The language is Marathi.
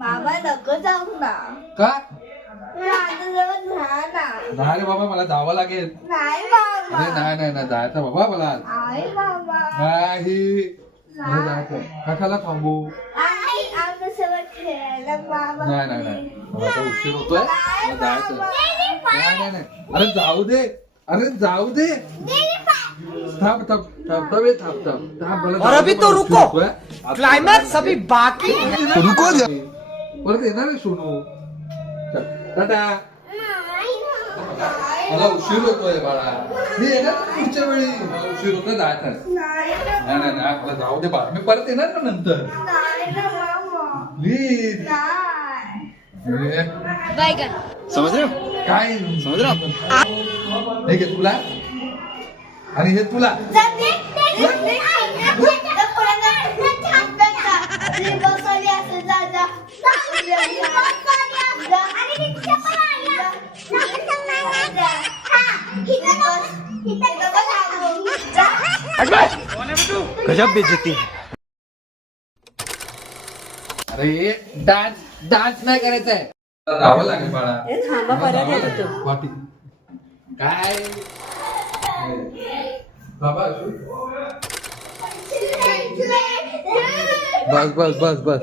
मामा नको जाऊ ना. का माझ्याजवळ राहा ना. नाही रे बाबा मला जावं लागेल. नाही मामा. अरे नाही जायचं बाबा मला आज. नाही मामा. नाही मला जायचं. कशाला थांबू? आई आमच्यासोबत खेळायला मामा. नाही मला आता उशीर होतोय. मला जायचं. नाही अरे जाऊ दे. थांब मला और अभी तो रुको. आता- क्लाइमैक्स अभी बाकी है. रुको जा. परत येणार आहे सोनू. चल, टाटा. मला उशीर होतोय बाळा. मी येणार ना पुढच्या वेळी. मला उशीर होतोय जायचं. नाही मला जाऊ दे बाळा. मी परत येणार ना नंतर. नाही ना मामा. प्लीज. नाही. समझ रहे हो? काय समझ रहे हो? हे घे तुला आणि हे तुला. गजब बेइज्जती है. अरे डान्स नाही करायचा आहे. जावं लागेल बाळा. थांबा परत येतो तो. पाटी. काय बाबा बस